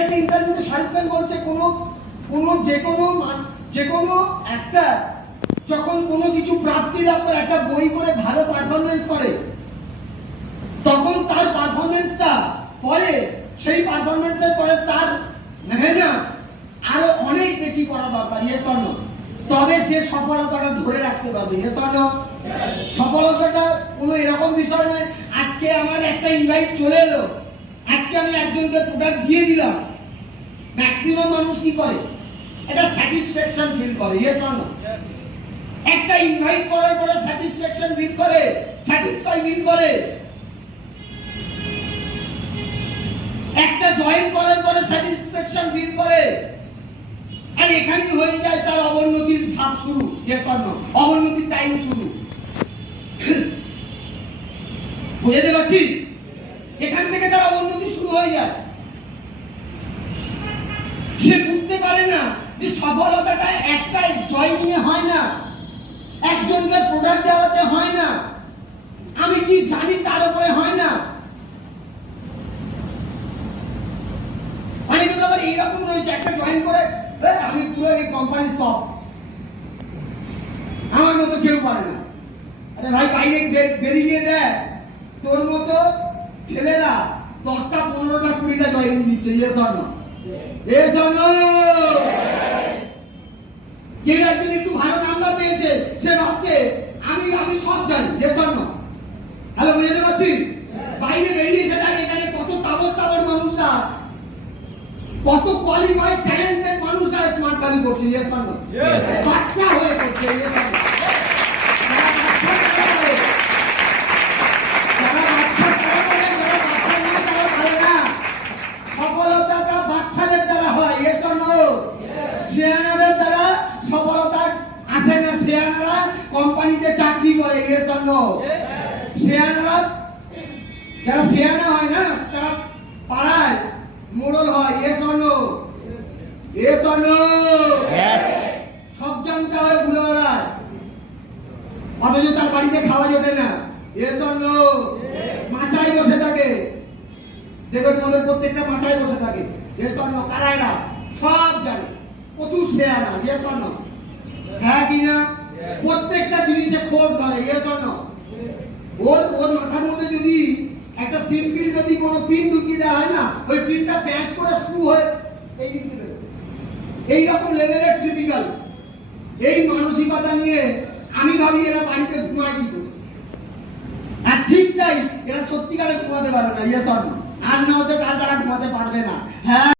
একটা ইন্টারভিউতে শাহরুখ খান বলছে যে কোনো একটা যখন কোনো কিছু প্রাপ্তি লাভ করে একটা বই করে ভালো পারফরমেন্স করে তখন তার পারফরমেন্সটা পরে সেই পারফরমেন্সের পরে তার মেহনত আরো অনেক বেশি করা দরকার। Yes or no? তবে সে সফলতাটা ধরে রাখতে পারবে। Yes or no? সফলতাটা কোনো এরকম বিষয় নয় আজকে আমার একটা ইনভাইট চলে এলো, আজকে আমি একজনকে প্রোডাক্ট দিয়ে দিলাম। ম্যাক্সিমাম মানুষ কি করে? এটা স্যাটিসফ্যাকশন ফিল করে। Yes or no? একটা ইনভাইট করার পরে স্যাটিসফ্যাকশন ফিল করে, স্যাটিসফাই ফিল করে। একটা জয়েন করার পরে স্যাটিসফ্যাকশন ফিল করে। আর এখানেই হয়ে যায় তার অবনতির ধাপ শুরু। Yes or no? অবনতির টাইম শুরু। বুঝতে পারছি? এখান থেকে তার অবনতি শুরু হয়ে যায়। সে বুঝতে পারে না যে সফলতাটা একটা জয়নিং এ হয় না, একজনকে প্রোডাক্ট দেওয়াতে হয় না, আমি কি জানি তার উপরে হয় না। অনেকে তো আবার এইরকম রয়েছে, একটা জয়েন করে আমি পুরো এই কোম্পানির সব, আমার মতো কেউ পারে না। আরে ভাই বাইরে বেরিয়ে দেয়, তোর মতো ছেলেরা 10টা 15টা 20টা জয়েনিং দিচ্ছে। Yes or no? Yes or no? কেউ একজন একটু ভালো নাম্বার পেয়েছে, সে ভাবছে আমি সব জানি। Yes or no? হ্যালো, বুঝতে পারছি? বাইরে বেরিয়ে এসে থাকে এখানে কত তাবর মানুষরা, কত কোয়ালিফাইড ট্যালেন্টেড মানুষরা স্মার্ট কালি করছে। Yes or no? বাচ্চা হয়ে করছে। Yes or no? সফলতাটা বাচ্চাদের দ্বারা হয়। Yes or no? শেয়ানাদের দ্বারা সফলতা আসে না। শেয়ানারা কোম্পানিতে চাকরি করে। Yes or no? শেয়ানারা, যারা শেয়ানা হয় না তারা পাড়ায় মোড়ল হয়। Yes or no? Yes or no? সব জানতে হয় ঘুরে বেড়ায়, অথচ তার বাড়িতে খাওয়া জোটে না। Yes or no? মাচায় বসে থাকে, দেখবে তোমাদের প্রত্যেকটা মাচায় বসে থাকে। Yes or no? কারা এরা? সব জানে, প্রচুর শেয়ানা। Yes or no? হ্যাঁ কি না? প্রত্যেকটা জিনিসে খোঁজ ধরে। Yes or no? ওর মাথার মধ্যে যদি একটা সিম্পল যদি কোনো পিন ঢুকিয়ে দেওয়া হয় না, ওই পিনটা প্যাচ করে স্ক্রু হয়ে এইরকম লেভেলের ট্রিপিক্যাল এই মানসিকতা নিয়ে আমি ভাবি এরা বাড়িতে ঘুমায় কি করে। আর ঠিক তাই, এরা সত্যিকারে ঘুমাতে পারে না। Yes or no? আজ না হতে কাল তারা ঘুমাতে পারবে না। হ্যাঁ।